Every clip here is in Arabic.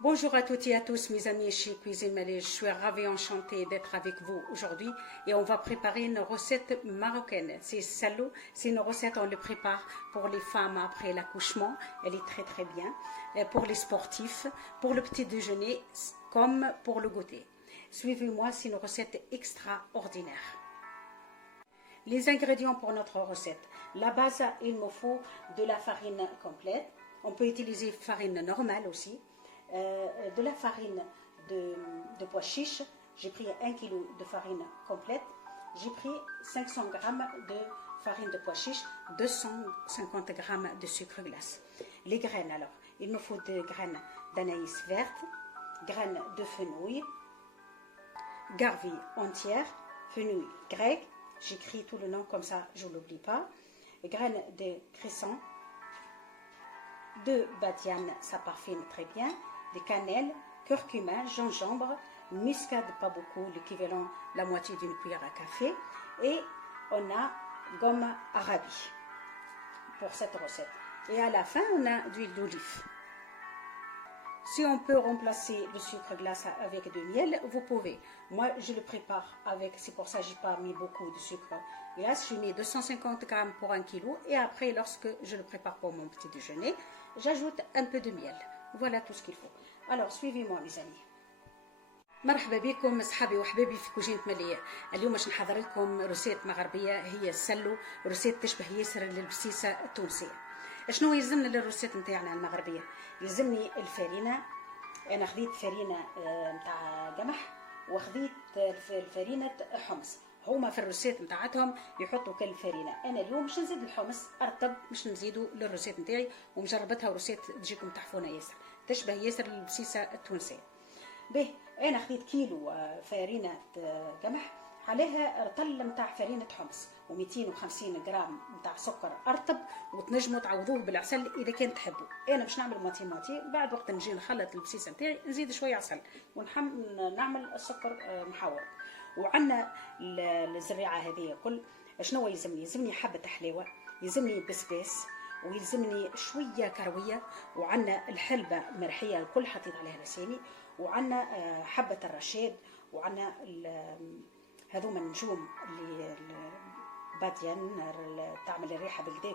Bonjour à toutes et à tous mes amis chez Cuisine Malais, je suis ravie et enchantée d'être avec vous aujourd'hui et on va préparer une recette marocaine. C'est salou, c'est une recette, on le prépare pour les femmes après l'accouchement, elle est très très bien, pour les sportifs, pour le petit déjeuner comme pour le goûter. Suivez-moi, c'est une recette extraordinaire. Les ingrédients pour notre recette. La base, il me faut de la farine complète, on peut utiliser farine normale aussi. De la farine de pois chiches, j'ai pris 1 kg de farine complète, j'ai pris 500 g de farine de pois chiches, 250 g de sucre glace. Les graines alors, il me faut des graines d'anaïs verte, graines de fenouil, garvie entière, fenouil grec, j'écris tout le nom comme ça je ne l'oublie pas, graines de cresson, de badiane, ça parfume très bien, de cannelle, curcuma, gingembre, muscade pas beaucoup, l'équivalent la moitié d'une cuillère à café, et on a gomme arabie pour cette recette. Et à la fin, on a d'huile d'olive. Si on peut remplacer le sucre glace avec du miel, vous pouvez. Moi, je le prépare avec, c'est pour ça que je n'ai pas mis beaucoup de sucre glace. Je mets 250 g pour 1 kg et après, lorsque je le prépare pour mon petit déjeuner, j'ajoute un peu de miel. Voilà tout ce qu'il faut. Alors, suivez-moi mes amis. مرحبا بكم اصحابي وحبايبي في كوجينة مالية. اليوم باش نحضر لكم روسيت مغربية هي السلو، روسيت تشبه ياسر للبسيسة التونسية. شنو يلزمنا للروسيت نتاعنا المغربية؟ يلزمني الفارينة، انا خذيت فارينة نتاع قمح وخذيت الفارينة حمص. هما في الروسيت نتاعتهم يحطوا كل الفارينة، انا اليوم مش نزيد الحمص ارطب، مش نزيدو للروسيت نتاعي، ومجربتها روسيت تجيكم تحفونه ياسر، تشبه ياسر البسيسة التونسية. به انا خذيت كيلو فارينة قمح، عليها رطل نتاع فارينة حمص و250 غرام نتاع سكر ارطب، وتنجموا تعوضوه بالعسل اذا كان تحبوا. انا باش نعمل موتي موتي، بعد وقت نجي نخلط البسيسه نتاعي نزيد شويه عسل ونعمل السكر محور. وعندنا الزريعه هذه كل شنو يلزمني؟ يلزمني حبه حلاوه، يلزمني بسباس، ويلزمني شويه كرويه، وعندنا الحلبه مرحيه الكل حطيت عليها الاسامي، وعندنا حبه الرشاد، وعندنا هذوما النجوم اللي باديان تعمل الريحه بالكدا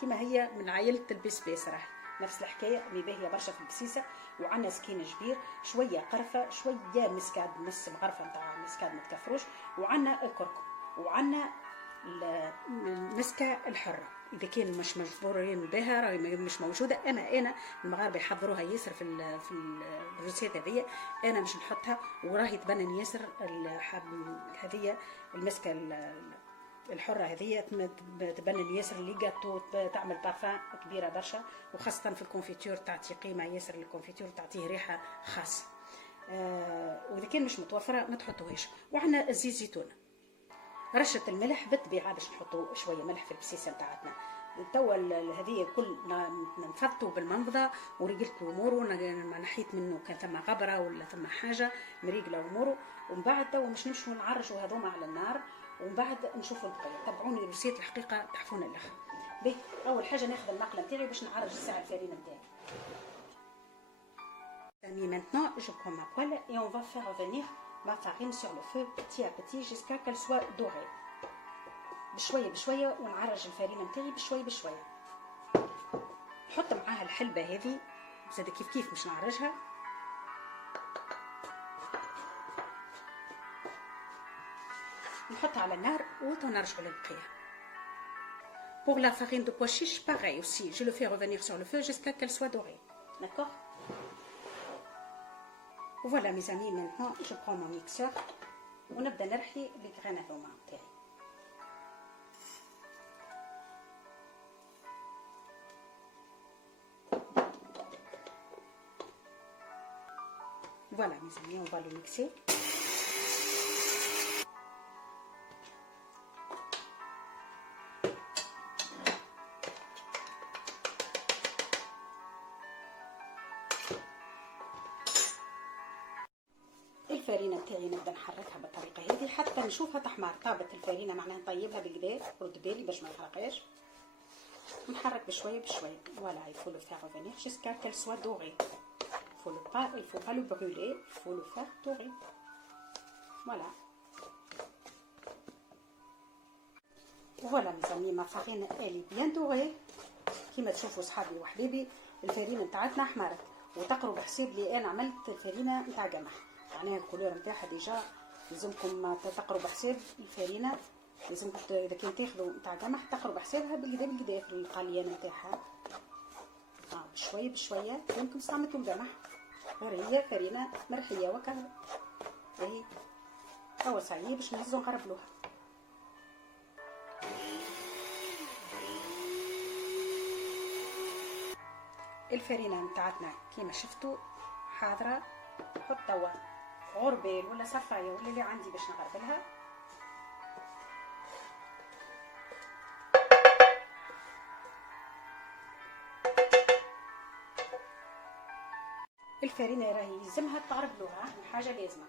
كيما هي من عائله البسباس، راح نفس الحكايه اللي باهيه برشا في البسيسه. وعندنا سكين جبير، شويه قرفه، شويه مسكاد، نص مغرفه نتاع مسكاد ما تكفروش، وعندنا الكركم، وعندنا المسكه الحره اذا كان مش مجبورين بها راهي مش موجوده. انا المغاربه يحضروها ياسر في الروسيت هذيا، انا مش نحطها وراهي تبنن ياسر هذيا المسكه الحره هذيا تبنن ياسر اللي جاتو، تعمل بارفان كبيره برشا، وخاصه في الكونفيتور تعطي قيمه ياسر للكونفيتور، تعطيه ريحه خاصه. واذا كان مش متوفره ما تحطوهاش. وعندنا الزيت زيتون، رشه الملح بالطبيعه باش نحطوا شويه ملح في البسيسه نتاعتنا. توا هذه كل نفضتوا بالمنفضه ورجلت اموره، نحيت منه كان ثم غبره ولا ثم حاجه مريقله اموره، ومن بعد توا مش نمشوا نعرجوا هذوما على النار، ومن بعد نشوفوا البقيه. تابعوني روسيت الحقيقه تحفون الاخر. به اول حاجه ناخذ المقله نتاعي باش نعرج الساعه الفارينه نتاعي. Maintenant, je prends ma poêle et on va faire revenir ma farine sur le feu petit à petit jusqu'à qu'elle soit dorée. بشويه بشويه ونعرج الفارينه نتاعي بشويه بشويه. نحط معاها الحلبة هذه زاد كيف كيف مش نعرجها. نحطها على النار ونرجعوا للبقية. Pour la farine de pois chiche, pareil aussi. Je le fais revenir sur le feu jusqu'à qu'elle soit dorée. D'accord? Voilà mes amis, maintenant je prends mon mixeur ونبدأ نرحي les graines هذوما نتاعي. Voilà mes amis, on va le mixer. الفرينه تاعي نبدا نحركها بالطريقه هذه حتى نشوفها تحمر. طابت الفرينه معناها نطيبها بالكدا، رد بالي باش ما نحرقهاش. نحرك بشويه بشويه. Voilà, il faut le faire revenir jusqu'à qu'elle soit dorée. Il faut pas le brûler, il faut le faire dorer. Voilà. Voilà mes amis, ma farine elle est bien dorée. كيما تشوفوا صحابي وحبيبي الفرينه نتاعتنا حمرت وتقروا بحساب لي انا عملت الفرينه نتاع قمح، يعني الكولور نتاعها ديجا. لازمكم تقروا بحساب الفرينه، لازمكم اذا كان تاخذوا نتاع قمح تقروا بحسابها بالقدا في القاليان نتاعها. بشويه بشويه يمكن استعملتوا القمح، غير هي فرينه مرحيه وكهو. اهي هو صايي باش نهزو نقربلوها. الفرينه نتاعتنا كيما شفتوا حاضره. نحط توا غربال ولا صفايه ولا اللي عندي باش نغربلها. الفرينه راهي يلزمها تغربلوها، حاجه لازمه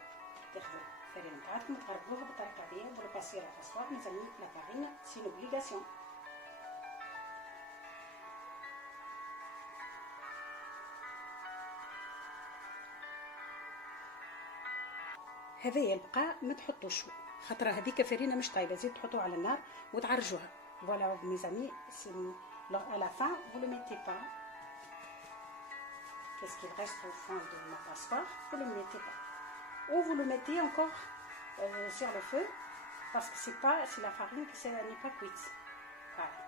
تاخذوا الفرينه نتاعكم تغربلوها بالطريقه هذه. ولا باسير على الفاصوار ميزاني لا فارين سي اوبليغاسيون. هذايا البقاء ما تحطوش، خاطر هذيك فرينه مش طايبه، زيد تحطوها على النار وتعرجوها. فوالا ميزاني à la fin vous le mettez pas. Qu'est-ce qu'il reste au fond de ma passoire, vous le mettez pas, ou vous le mettez encore sur le feu parce que c'est la farine qui n'est pas cuite. Voilà.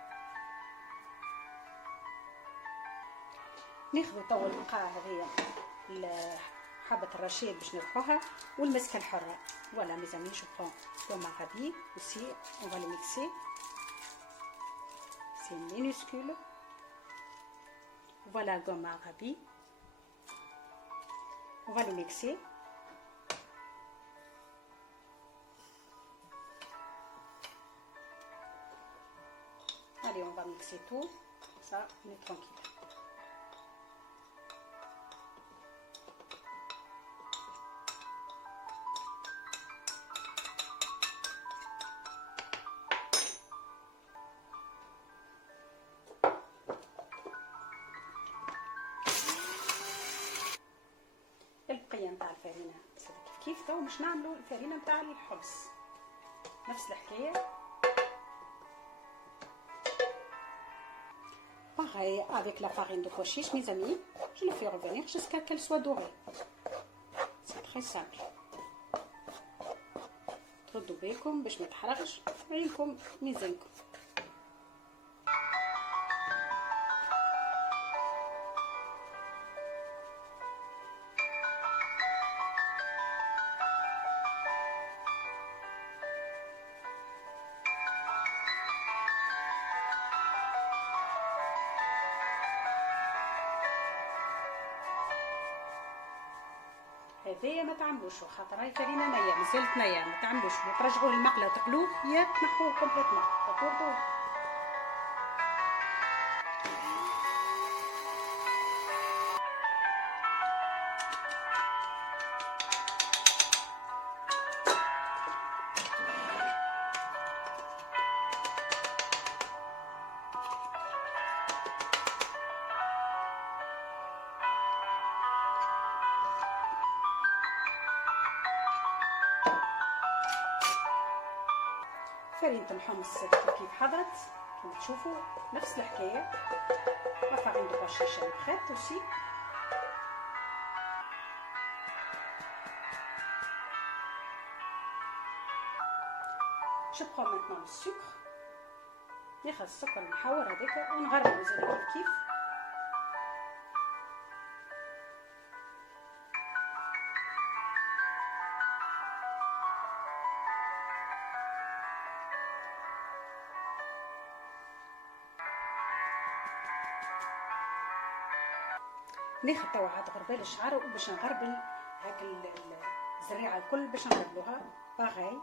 ناخذ تو البقاء هذيا حبة الرشيد باش نرفعوها والمسكة الحرة. Voilà mes amis, je prends gomme arabique aussi, on va le mixer. C'est minuscule. Voilà gomme arabique. On va le mixer. Allez, on va mixer tout. Ça, on est tranquille. البقيه نتاع الفرينه كيف تو مش نعملوا الفرينه نتاع الحبس نفس الحكايه. Pareil avec la farine de pois chiche mes amis, je le fais revenir jusqu'à qu'elle soit dorée. C'est très simple. تردوا بالكم باش ما تحرقش، عينكم ميزانكم. هذايا ما تعملوش خاطر هاي فرينه نيه مازالت نيه، ما تعملوش يا ترجعوه للمقله وتقلوه يا تنحوه كومبليتمون تطردوه. فرينة الحمص كيف حضرت كما تشوفوا نفس الحكايه. لا فارين دو باشيش elle est prête aussi. Je prends maintenant le sucre. ناخذ السكر المحور هذاك ونغربو زي كيف. ناخذ توا عاد غربال الشعر باش نغربل هاك الزريعه الكل باش نغربلوها باغي.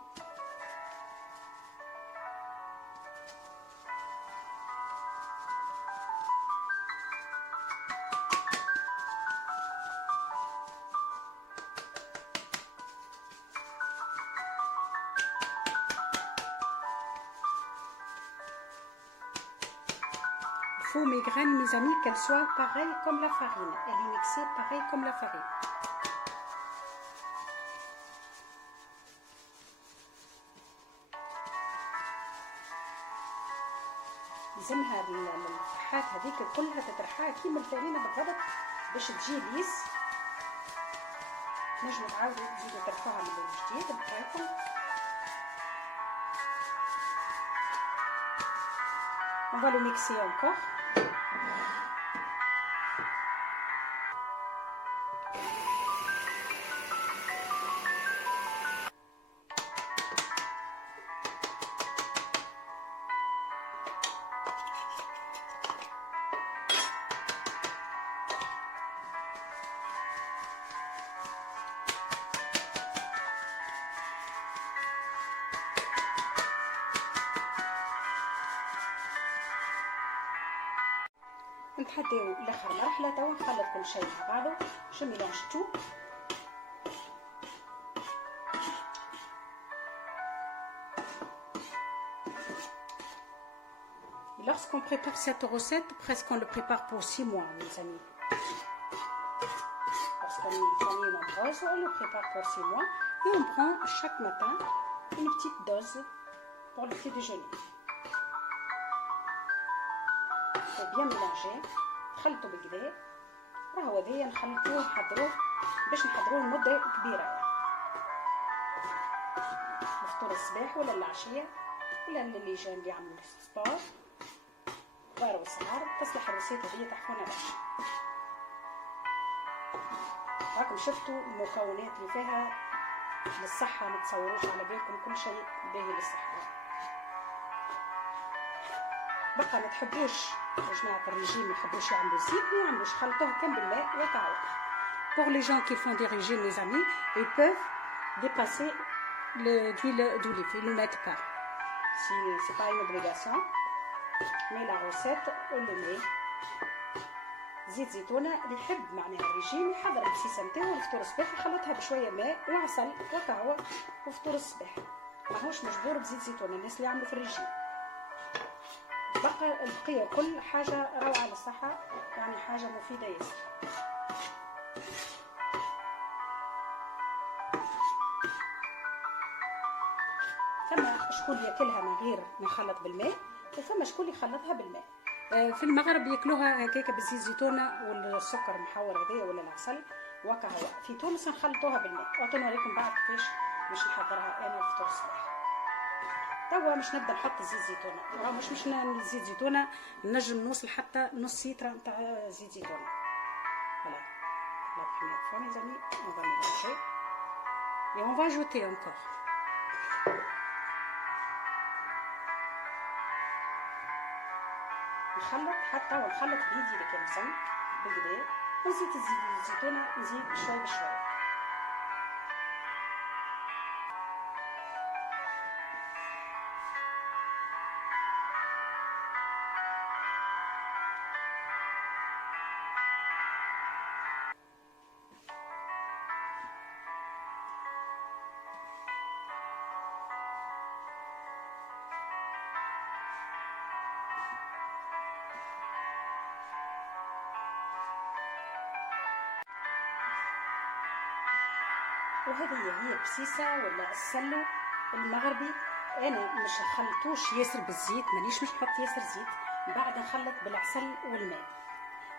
Il faut mes graines, mes amis, qu'elles soient pareilles comme la farine. Elle est mixée pareil comme la farine. لازمها الفتحات هذيك كلها تترحاها كيما الفرينة بالضبط باش تجي ليس. نجموا تعاودوا تزيدوا ترفعوها من الجديد بطريقكم. On va le mixer encore. نتحداو لاخر مرحله توا نخلط كل شيء مع بعضه. Je mélange tout. Lorsqu'on prépare cette recette, presque on le prépare pour 6 mois, mes amis. Parce qu'on est une famille nombreuse, on le prépare pour 6 mois et on prend chaque matin une petite dose pour le petit déjeuner. bien mélanger. نخلطوا بكدا. راهو هذايا نخلطوه نحضروه باش نحضروه لمده كبيره، لفطور الصباح ولا العشيه ولا اللي جاي يعمل سبور كبار وصغار. تصلح الروسيت هذه تحفونه برشا. راكم شفتوا المكونات اللي فيها للصحه، ما تصوروش على بالكم كل شيء باهي للصحه. بقى ما تحبوش يا جماعه الرجيم، ما يحبوش يعملوا زيت، ما يعملوش، خلطوها كان بالماء وتعاود. Pour les gens qui font des régimes, mes amis, ils peuvent dépasser l'huile d'olive, ils ne le mettent pas. Si c'est pas une obligation, mais la recette on le met. زيت زيتونه اللي يحب معناها الرجيم يحضر البسيسه نتاعو لفطور الصباح، يخلطها بشويه ماء وعسل وقهوه وفطور الصباح، ماهوش مجبور بزيت زيتونه الناس اللي يعملوا في الرجيم. بقى البقيه كل حاجه روعه للصحه، يعني حاجه مفيده ياسر. فما شكون ياكلها من غير ما يخلط بالماء، وفما شكون يخلطها بالماء. في المغرب ياكلوها هكاك بالزيت زيتونه والسكر المحور هذايا ولا العسل وقهوه. في تونس نخلطوها بالماء، وتنوريكم بعد كيفاش باش نحضرها انا لفطور الصباح. توا مش نبدا نحط زيت زيتونه، راه مش زيت زيتونه نجم نوصل حتى نص لتر نتاع زيت زيتونه. Voilà, la première fois mes amis, on va mélanger et on va ajouter encore. نخلط حتى ونخلط بيدي اللي كان مزن بكدا، ونزيد الزيتونه نزيد شوي بشوي. وهذه هي البسيسه ولا السلو المغربي انا مش نخلطوش ياسر بالزيت، مانيش مش نحط ياسر زيت، من بعد نخلط بالعسل والماء.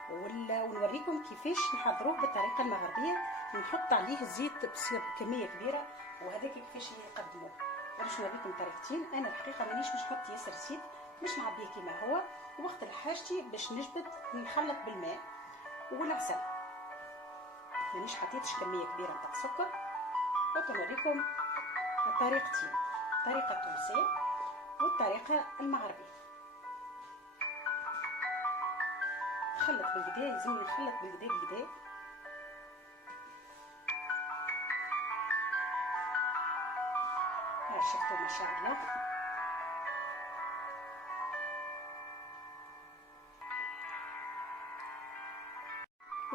ونوريكم كيفاش نحضروه بالطريقه المغربيه، نحط عليه الزيت بكميه كبيره، وهذاك كيفاش يقدموه. باش نوريكم طريقتين. انا الحقيقه مانيش مش نحط ياسر زيت، مش نعبيه كيما هو، وقت الحاجتي باش نجبد نخلط بالماء والعسل، مانيش حطيتش كميه كبيره نتاع السكر. وتنوريكم الطريقتين، الطريقه التونسيه والطريقه المغربيه. نخلط بالكدا، يلزمني نخلط بالكدا. ها شفتوا ما شاء الله.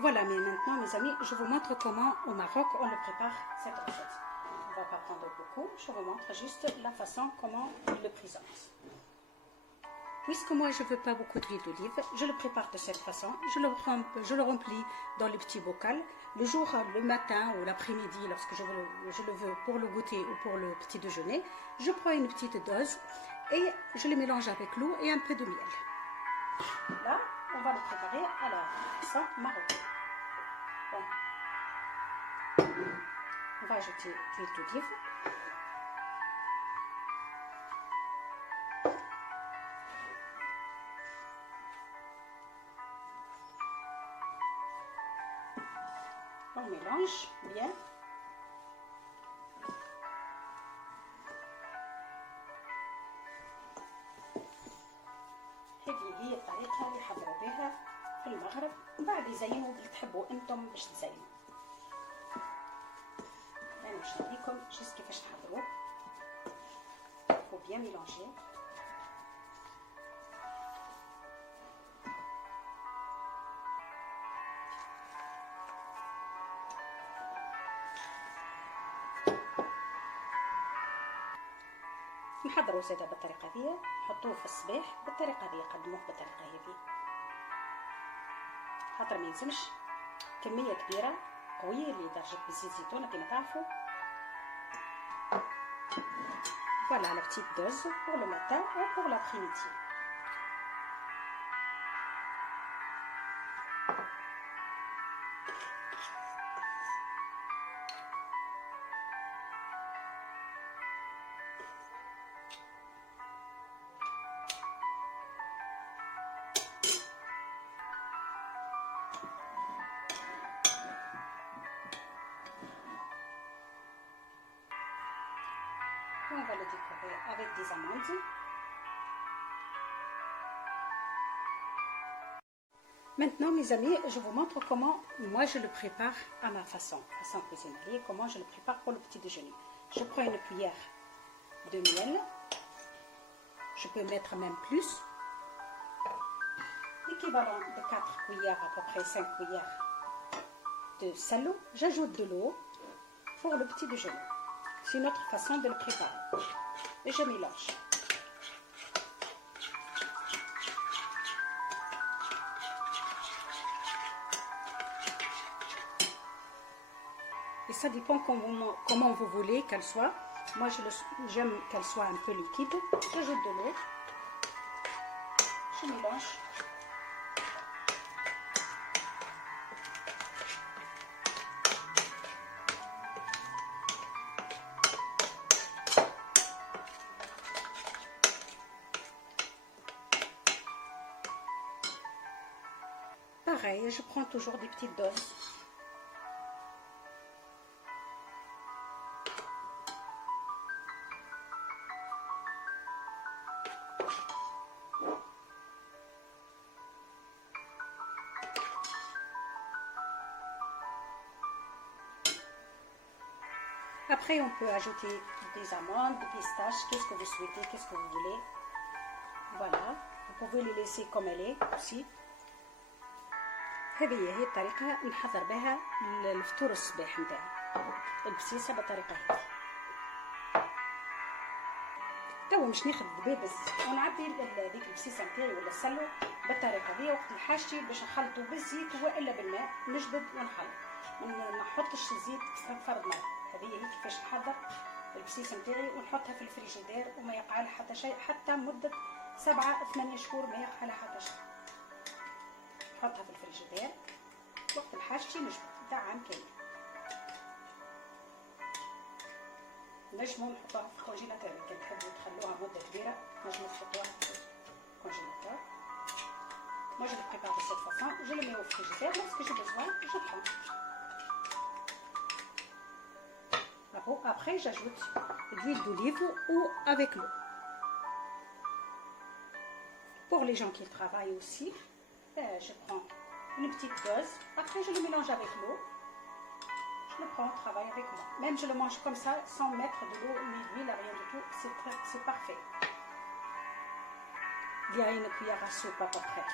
Voilà, mais maintenant mes amis, je vous montre comment au Maroc on le prépare cette recette. On ne va pas prendre beaucoup, je vous montre juste la façon comment on le présente. Puisque moi je ne veux pas beaucoup d'huile d'olive, je le prépare de cette façon. Je le remplis dans le petit bocal. Le jour, le matin ou l'après-midi, lorsque je le veux pour le goûter ou pour le petit déjeuner, je prends une petite dose et je le mélange avec l'eau et un peu de miel. Là, on va le préparer à la façon marocaine. Bon. On va ajouter l'huile d'olive. On mélange bien. هذه هي الطريقة اللي حضروا بها في المغرب. من بعد يزينوا اللي تحبوا انتم باش تزينوا. انا باش نوريكم جيست كيفاش نحضروه. faut bien mélanger. نحضروا زاده بالطريقه هذه، نحطوه في الصباح بالطريقه هذه، قدموه بالطريقه هذه، خاطر ما يلزمش كميه كبيره قويه اللي درجه بالزيت زيتونه كما تعرفوا. Voilà la petite dose pour le matin ou pour l'après-midi. On va le décorer avec des amandes. Maintenant mes amis, je vous montre comment moi je le prépare à ma façon cuisinière, comment je le prépare pour le petit déjeuner. Je prends une cuillère de miel, je peux mettre même plus, l'équivalent de 4 cuillères, à peu près 5 cuillères de sel. J'ajoute de l'eau pour le petit déjeuner. C'est une autre façon de le préparer. Et je mélange. Et ça dépend comment vous voulez qu'elle soit. Moi, j'aime qu'elle soit un peu liquide. J'ajoute de l'eau. Je mélange. Pareil, je prends toujours des petites doses. Après, on peut ajouter des amandes, des pistaches, qu'est-ce que vous souhaitez, qu'est-ce que vous voulez. Voilà, vous pouvez les laisser comme elle est aussi. هذه هي الطريقة نحضر بها الفطور الصباح نتاعي، البسيسة بالطريقة هذه. تو مش ناخذ دبابز ونعبي هذيك البسيسة نتاعي ولا السلو بالطريقة هذه، وقت الحاجتي باش نخلطو بالزيت والا بالماء، نجبد ونخلط، ما نحطش الزيت فرد ماء. هذه هي كيفاش نحضر البسيسه نتاعي ونحطها في الفريجيدير وما يقع لها حتى شيء، حتى مده 7-8 شهور ما يقع لها حتى شيء. نحطها في الفريجيدير وقت الحاجتي نجبد نتاع عام كامل. نجمو نحطوها في الكونجيلاتور كي تحبوا تخلوها مده كبيره، نجمو تحطوها في الكونجيلاتور. Moi je le prépare de cette façon, je le mets au frigidaire, lorsque j'ai besoin, je prends. Après j'ajoute de l'huile d'olive ou avec l'eau. Pour les gens qui travaillent aussi, je prends une petite dose, après je le mélange avec l'eau, je le prends au travail avec moi. Même je le mange comme ça, sans mettre de l'eau ni d'huile, rien du tout, c'est parfait. Il y a une cuillère à soupe à peu près.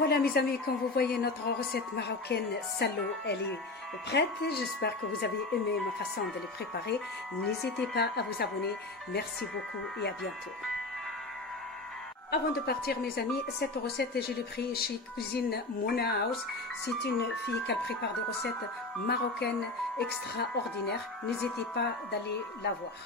Voilà mes amis, comme vous voyez notre recette marocaine salo, elle est prête. J'espère que vous avez aimé ma façon de les préparer. N'hésitez pas à vous abonner. Merci beaucoup et à bientôt. Avant de partir mes amis, cette recette je l'ai prise chez Cuisine Mona House. C'est une fille qui prépare des recettes marocaines extraordinaires. N'hésitez pas d'aller la voir.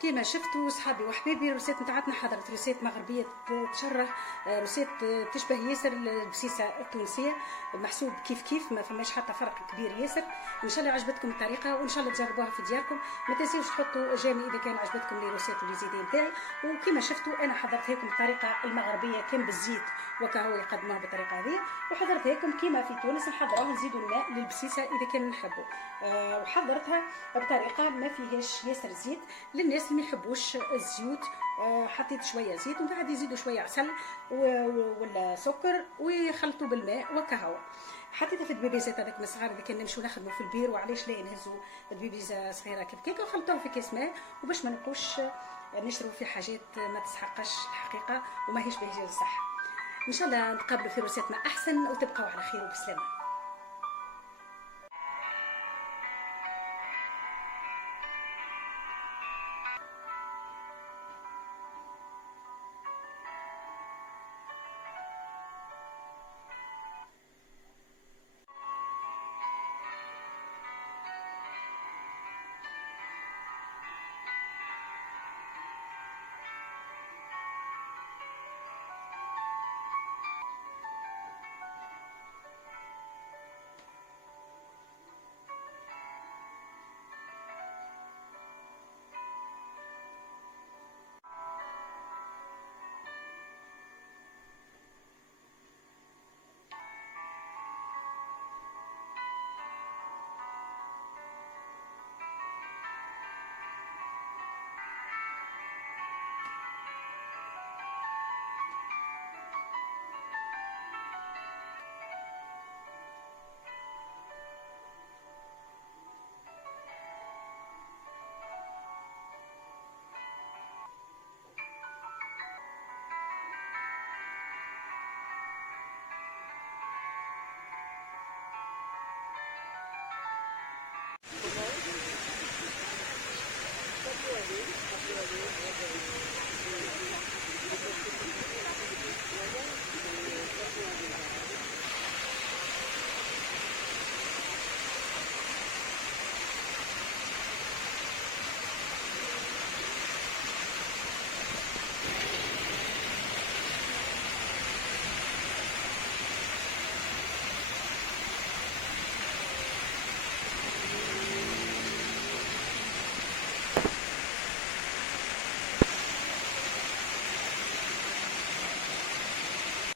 كما شفتوا صحابي وحبايبي الروسيت نتاعتنا حضرت روسيت مغربيه تشرح، روسيت تشبه ياسر البسيسه التونسيه، محسوب كيف ما فماش حتى فرق كبير ياسر. ان شاء الله عجبتكم الطريقه وان شاء الله تجربوها في دياركم. ما تنسيوش تحطوا جيمي اذا كان عجبتكم لي روسيت ولي زيدين نتاعي. وكما شفتوا انا حضرتها لكم الطريقه المغربيه كان بالزيت وكهو يقدموها بالطريقه هذه، وحضرتها لكم كما في تونس نحضروها نزيدوا الماء للبسيسه اذا كان نحبوا. وحضرتها بطريقه ما فيهاش ياسر زيت للناس اللي ما يحبوش الزيوت. حطيت شويه زيت ومن بعد يزيدوا شويه عسل ولا سكر ويخلطوا بالماء وكهو. حطيتها في الدبيبيزات هذاك من صغار اللي كنا نمشيو نخدموا في البير، وعلاش لا نهزوا الدبيبيزه صغيره كيف وخلطوهم في كاس ماء، وباش ما نبقوش نشربوا في حاجات ما تستحقش الحقيقه وما هيش باهيه للصحه. ان شاء الله نتقابلوا في روسيتنا احسن وتبقوا على خير وبسلامه.